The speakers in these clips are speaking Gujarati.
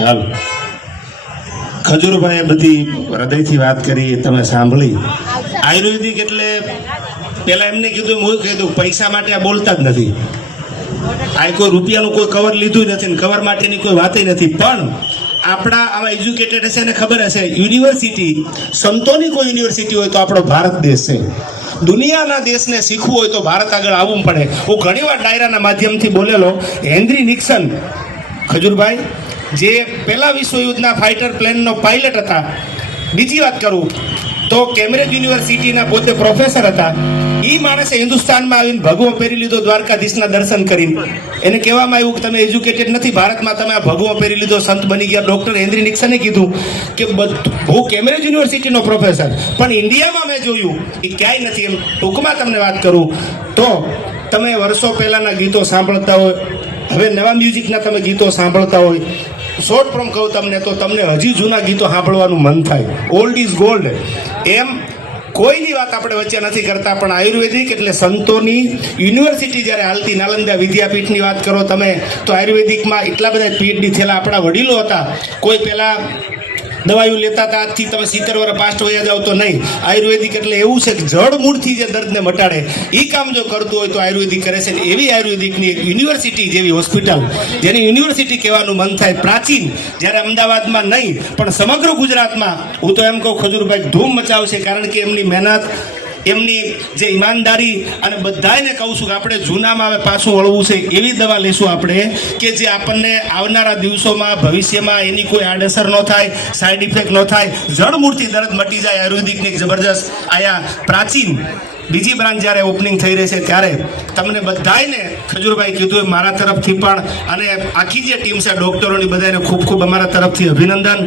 હાલ, ખજૂરભાઈએ બધી હૃદયથી વાત કરી તમે સાંભળી. આયુર્વેદિક એટલે પેલા એમને કીધું હું કીધું, પૈસા માટે આ બોલતા જ નથી. આ કોઈ રૂપિયાનું કોઈ કવર લીધું નથી કવર માટેની કોઈ વાત નથી. પણ આપણા આવા એજ્યુકેટેડ હશે ને ખબર હશે યુનિવર્સિટી સંતોની કોઈ યુનિવર્સિટી હોય તો આપણો ભારત દેશ છે. દુનિયાના દેશને શીખવું હોય તો ભારત આગળ આવવું પડે. હું ઘણીવાર ડાયરાના માધ્યમથી બોલેલો, હેનરી નિક્સન, ખજૂરભાઈ જે પહેલા વિશ્વયુદ્ધના ફાઇટર પ્લેનનો પાયલટ હતા. બીજી વાત કરું તો કેમ્બ્રિજ યુનિવર્સિટીના પોતે પ્રોફેસર હતા. એ માણસે હિન્દુસ્તાનમાં આવીને ભગવો પહેરી લીધો, દ્વારકાધીશના દર્શન કરીને. એને કહેવામાં આવ્યું કે તમે એજ્યુકેટેડ નથી, ભારતમાં તમે આ ભગવો પહેરી લીધો, સંત બની ગયા. ડૉક્ટર હેન્દ્રી નિક્સને કીધું કે બધું, હું કેમ્બ્રિજ યુનિવર્સિટીનો પ્રોફેસર પણ ઇન્ડિયામાં મેં જોયું એ ક્યાંય નથી એમ. ટૂંકમાં તમને વાત કરું તો તમે વર્ષો પહેલાંના ગીતો સાંભળતા હોય, હવે નવા મ્યુઝિકના તમે ગીતો સાંભળતા હોય શોર્ટ ફોર્મ કહું તમને તો તમને હજી જૂના ગીતો સાંભળવાનું મન થાય. ઓલ્ડ ઇઝ ગોલ્ડ એમ કોઈની વાત આપણે વચ્ચે નથી કરતા, પણ આયુર્વેદિક એટલે સંતોની યુનિવર્સિટી જ્યારે હાલતી નાલંદા વિદ્યાપીઠની વાત કરો તમે, તો આયુર્વેદિકમાં એટલા બધા પીએચડી થયેલા આપણા વડીલો હતા. કોઈ પહેલા દવાઈઓ લેતા હતા. આજથી તમે સિત્તેર વર્ષ પાસ્ટ વયા જાવ તો નહીં. આયુર્વેદિક એટલે એવું છે કે જડ મૂળથી જે દર્દને મટાડે એ કામ જો કરતું હોય તો આયુર્વેદિક કરે છે. એવી આયુર્વેદિકની એક યુનિવર્સિટી જેવી હોસ્પિટલ, જેની યુનિવર્સિટી કહેવાનું મન થાય પ્રાચીન, જ્યારે અમદાવાદમાં નહીં, પણ સમગ્ર ગુજરાતમાં. હું તો એમ કહું, ખજૂરભાઈ ધૂમ મચાવશે, કારણ કે એમની મહેનત એમની જે ઈમાનદારી અને બધાને કહું છું કે આપણે જૂનામાં હવે પાછું વળવું છે એવી દવા લેશું આપણે કે જે આપણને આવનારા દિવસોમાં, ભવિષ્યમાં એની કોઈ આડઅસર ન થાય સાઈડ ઇફેક્ટ ન થાય. જળમૂળથી દર્દ મટી જાય, આયુર્વેદિકની જબરજસ્ત આયા પ્રાચીન બીજી બ્રાન્ચ જ્યારે ઓપનિંગ થઈ રહી છે ત્યારે તમને બધાને ખજુરભાઈ કીધું મારા તરફથી પણ અને આખી જે ટીમ છે ડોક્ટરોની બધાને ખૂબ ખૂબ અમારા તરફથી અભિનંદન.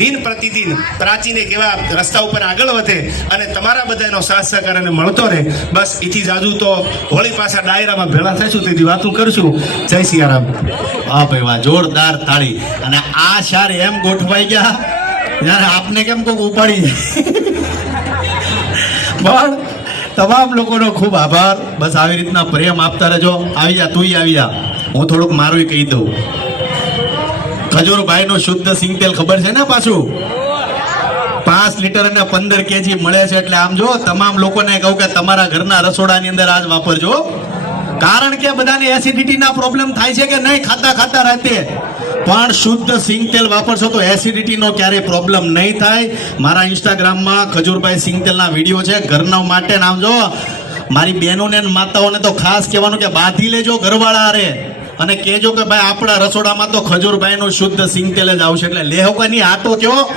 દિન પ્રતિદિન પ્રાચીન એક એવા રસ્તા ઉપર આગળ વધે અને તમારા બધાનો સાથ સહકાર અને મળતો રહે. બસ એથી જાજુ તો હોળી પાછા ડાયરામાં ભેળા થઈશું તેથી વાતું કરશું જય સિયારામ. વાહ ભાઈ વાહ જોરદાર તાળી. અને આ શાર એમ ગોઠવાઈ ગયા જ્યારે આપને કેમ કોક ઉપાડી પણ તમામ લોકોનો ખૂબ આભાર. બસ આવી રીતના પ્રેમ આપતા રહેજો. આવી જા, તુંય આવી જા. હું થોડુંક મારું કહી દઉં. ખજૂરભાઈનું શુદ્ધ સિંગતેલ ખબર છે ને પાછું? પાંચ લીટર અને પંદર કેજી મળે છે એટલે આમ જો, તમામ લોકોને કહું કે તમારા ઘરના રસોડાની અંદર આજ વાપરજો. કારણ કે બધાને એસિડિટીના પ્રોબ્લેમ થાય છે કે નહીં, ખાતા ખાતા રાતે. પણ શુદ્ધ સિંગ તેલ વાપરશો તો એસિડિટીનો ક્યારેય પ્રોબ્લેમ નહીં થાય. મારા ઇન્સ્ટાગ્રામમાં ખજૂરભાઈ સિંગ તેલના વીડિયો છે. ઘરના માટે નામ જો, મારી બહેનોને માતાઓને તો ખાસ કહેવાનું કે બાંધી લેજો ઘરવાળા હારે. અને કહેજો કે ભાઈ, આપણા રસોડામાં તો ખજૂરભાઈનું શુદ્ધ સિંગ તેલ જ આવશે. એટલે લેહો કે નહીં આટો કયો?